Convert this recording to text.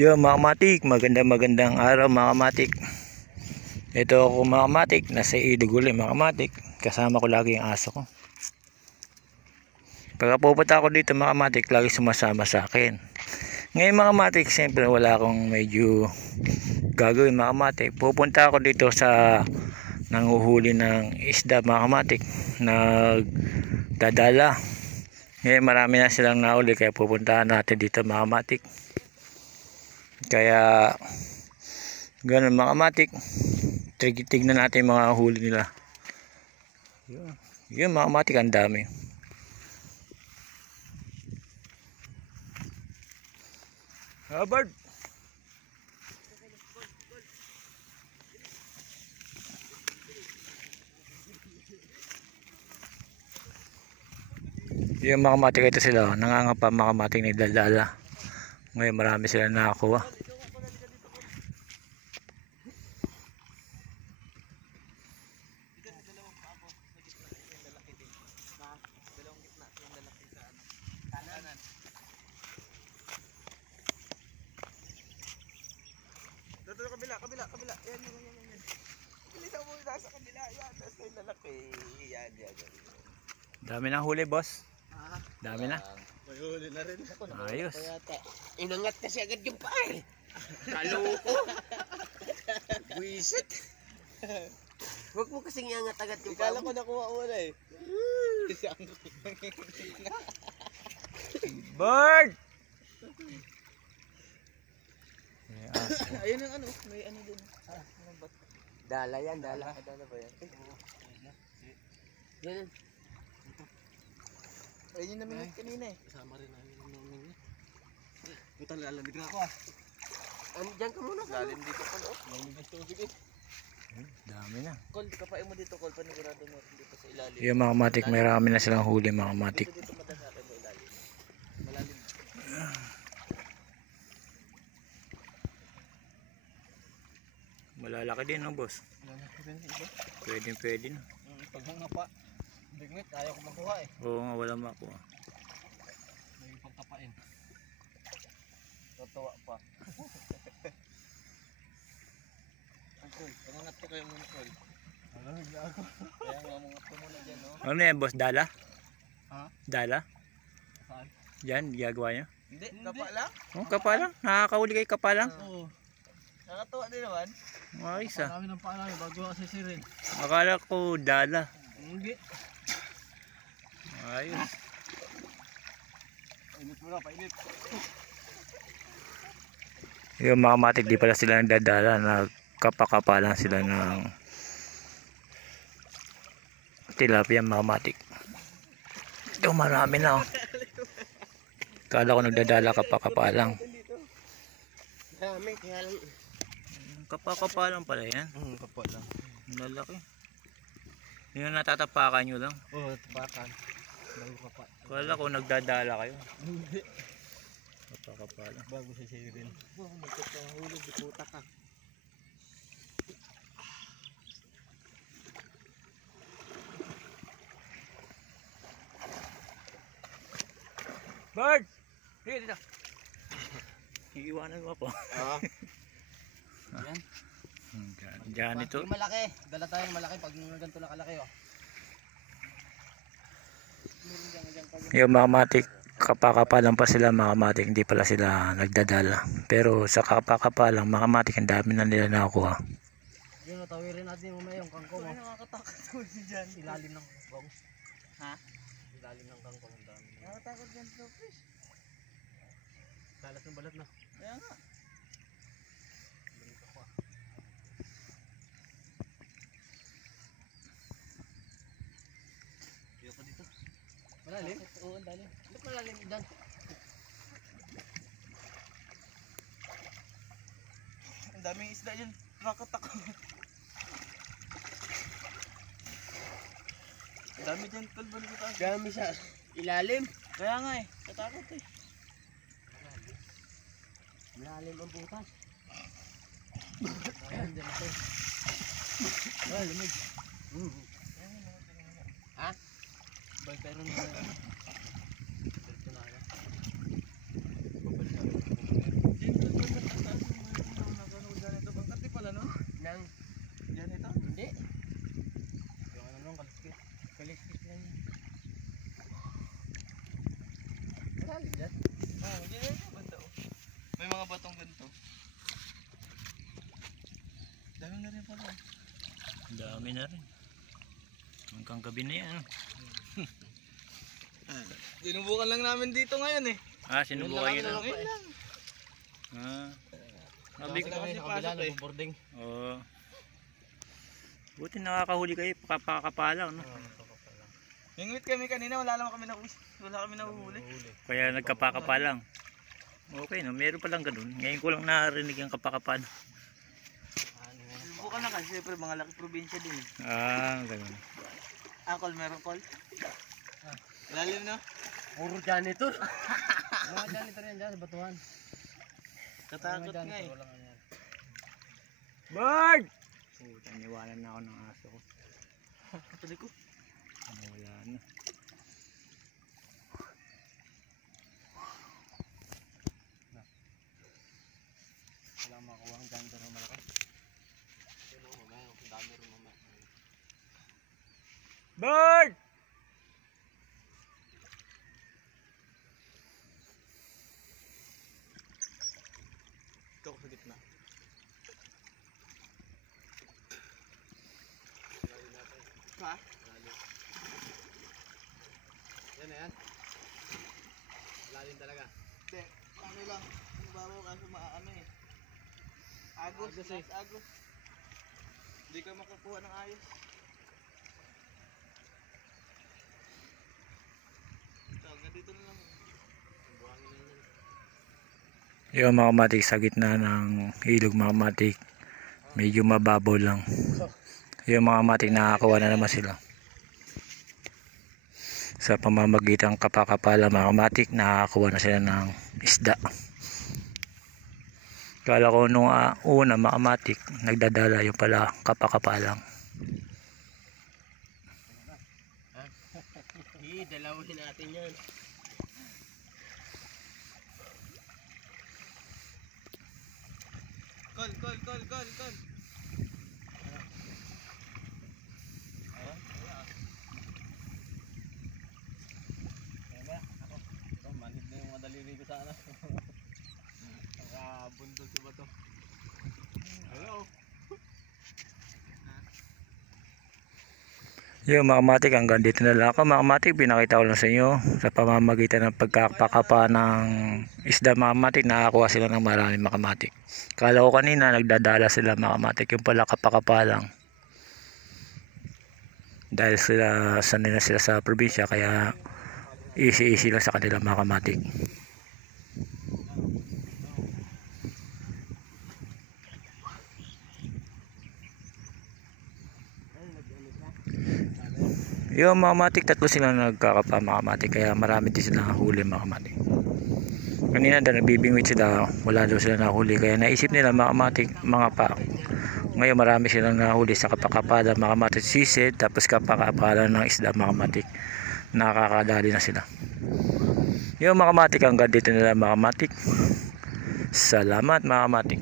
Yo mga kamatik, magandang araw mga kamatik. Ito ako mga kamatik, nasa ilog ulit mga kamatik. Kasama ko lagi yung aso ko. Pagka pupunta ako dito mga kamatik, lagi sumasama sa akin. Ngayon mga kamatik, siyempre wala akong medyo gagawin mga kamatik. Pupunta ako dito sa nanguhuli ng isda mga kamatik, nagdadala. Ngayon marami na silang nauli, kaya pupuntahan natin dito mga kamatik. Kaya ganun mga kamatik, tignan natin yung mga huli nila. Yun mga kamatik, ang dami. Bird. Yung mga kamatik, ito sila, nangangapa mga kamatik na idaldala. Ngayon marami sila nakakuha. Kabila. Yan. Pilita mo sa kabila. Yan, tapos yung lalaki. Yan. Dami ng huli, boss. Dami na. May huli na rin. Ayos. Inangat kasi agad yung paa eh. Kaloko. Buisit. Huwag mo kasing iangat agad yung paa. Ikala ko nakuha mo na eh. Bird! Ayun ang ano, may ano din. Dala yan, dala. Dala ba yan? Yan. Ayun yung naminit kanina eh. Kasama rin namin yung naminit. Ito, lalamig na ako ah. Diyan ka muna. Lalim dito ko no? Lalim ng tubig eh. Dami na. Col, kapain mo dito, Col. Panigurado mo dito sa ilalim. Yung mga kamatik, may rami na silang huli mga kamatik. Dito matasakin sa ilalim. Malalim. Malalaki din no, boss? Pwede na. Pag hangapa, bigmit, ayaw ko makuha eh. Oo nga, wala makuha. May pagkapain. Tatawa pa. Angkol, pamangat ko kayo muna, Col. Malamig na ako. Kaya nga, mamangat ko muna dyan, no? Ano yan, boss? Dala? Ha? Dala? Saan? Diyan, ginagawa niya? Hindi, kapa lang? Oh, kapa lang? Nakakahuli kayo kapa lang? Oo. Nakatawa din naman. Ayos ah. Marami ng paalala bago ako sisirin. Akala ko dala. Hindi. Ayos. Painit mo na, painit. Yung mga kamatik, di pala sila nagdadala. Nagkapa-kapa lang sila ng tilapia mga kamatik. Ito marami na oh. Kala ko nagdadala kapa-kapa lang. Marami, kaya lang. Kapa-kapa lang pala yan. Kapa lang. Lalaki. Yung natatapakan nyo lang. Oo, tapakan. Bago kapa. Kala ko nagdadala kayo. Hindi. Kapa-kapa lang. Bago sisirin. Wow, magkakahulog, diputa ka. Bird! Dito. Iiwanan mo po. Yan. Diyan ito. Yung malaki. Dala tayong malaki pag ganito na kalaki oh. Yung mga kamatik, kapa-kapa lang pa sila mga kamatik. Hindi pala sila nagdadala. Pero sa kapa-kapa lang mga kamatik, ang dami na nila nakuha. Yun, tawirin natin mamaya yung kangkong. Ay, nakakatakot ko dyan. Ilalim ng kangkong. Ha? Ilalim ng kangkong. Nakakatakot dyan sa fish. Dalas ng balat na. Kaya nga. Balik ako ah. Iyo ko dito. Malalim? Oo, ang dalim. Ba't malalim dyan? Ang daming isda dyan. Nakakatakot. Ang dami dyan, Tol. Balik ito. Dami siya. Ilalim. Kaya nga eh. Katakot eh. Malalim ang butas. Ayan dyan ito. Ay, lamig. Ha? Bantay rin na. Bantay na. Babalik na rin. na rin pala. Ang dami na rin. Hanggang gabi na yan. Sinubukan lang namin dito ngayon eh. Ah, sinubukan yun lang. Ngayon lang. Ah. Sabi ko kasi pasok eh. Boarding. Oo. Buti nakakahuli kayo, pakakapalang, no? Ingwit kami kanina, wala kami nahuhuli. Kaya nagkapakapalang. Okay, no? Meron palang ganun. Ngayon ko lang narinig ang kapakapan. Subukan na kasi, siyempre mga laki probinsya din eh. Ah, ganun. Call, meron call. Lalim na. Puro janitor. Mga janitor yan dyan sa batuhan. Katakot nga eh. Bird! Puta, niwanan na ako ng aso ko. Tuloy ko. Wala na. Wala makuha ang janitor na malaki. Yun ako mamaya, ang dami rin mamaya. Bird! Ito ko sa gitna. Ha? Yan na yan. Lalim talaga. Hindi, ano lang. Ano babaw kaso maano eh. Agos eh. Agos. Hindi ka makakuha ng ayos. Ito, hanggang dito na lang. Buhangin na yun. Yung mga matik sa gitna ng ilog mga matik. Medyo mababaw lang. Yung mga matik nakakawa na naman sila. Sa pamamagitan ng kapakapala mga matik nakakawa na sila ng isda. Kala ko nung una mga matik nagdadala yung pala kapakapalang. Dalawin natin yan. Call. Manhid na yung madaliri ko sana. Nakabundol sa bato. Hello. Yung mga matik hanggang dito na lang ako mga matik, pinakita ko lang sa inyo sa pamamagitan ng pagkakapakapa ng isda mga matik, nakakuha sila ng maraming mga matik. Kala ko kanina nagdadala sila mga matik, yung pala kapakapa lang. Dahil sila sanay na sila sa probinsya kaya easy lang sa kanila mga matik. Yung mga matik, tatlo sila nagkakapa mga matik, kaya marami din sila nahuli mga matik. Kanina daw nagbibingwit sila, wala daw sila nahuli, kaya naisip nila mga matik, mga pa. Ngayon marami silang nahuli sa kapakapala mga matik, sisid, tapos kapakapala ng isda mga matik. Nakakadali na sila. Yung mga matik hanggang dito nila mga matik. Salamat mga matik.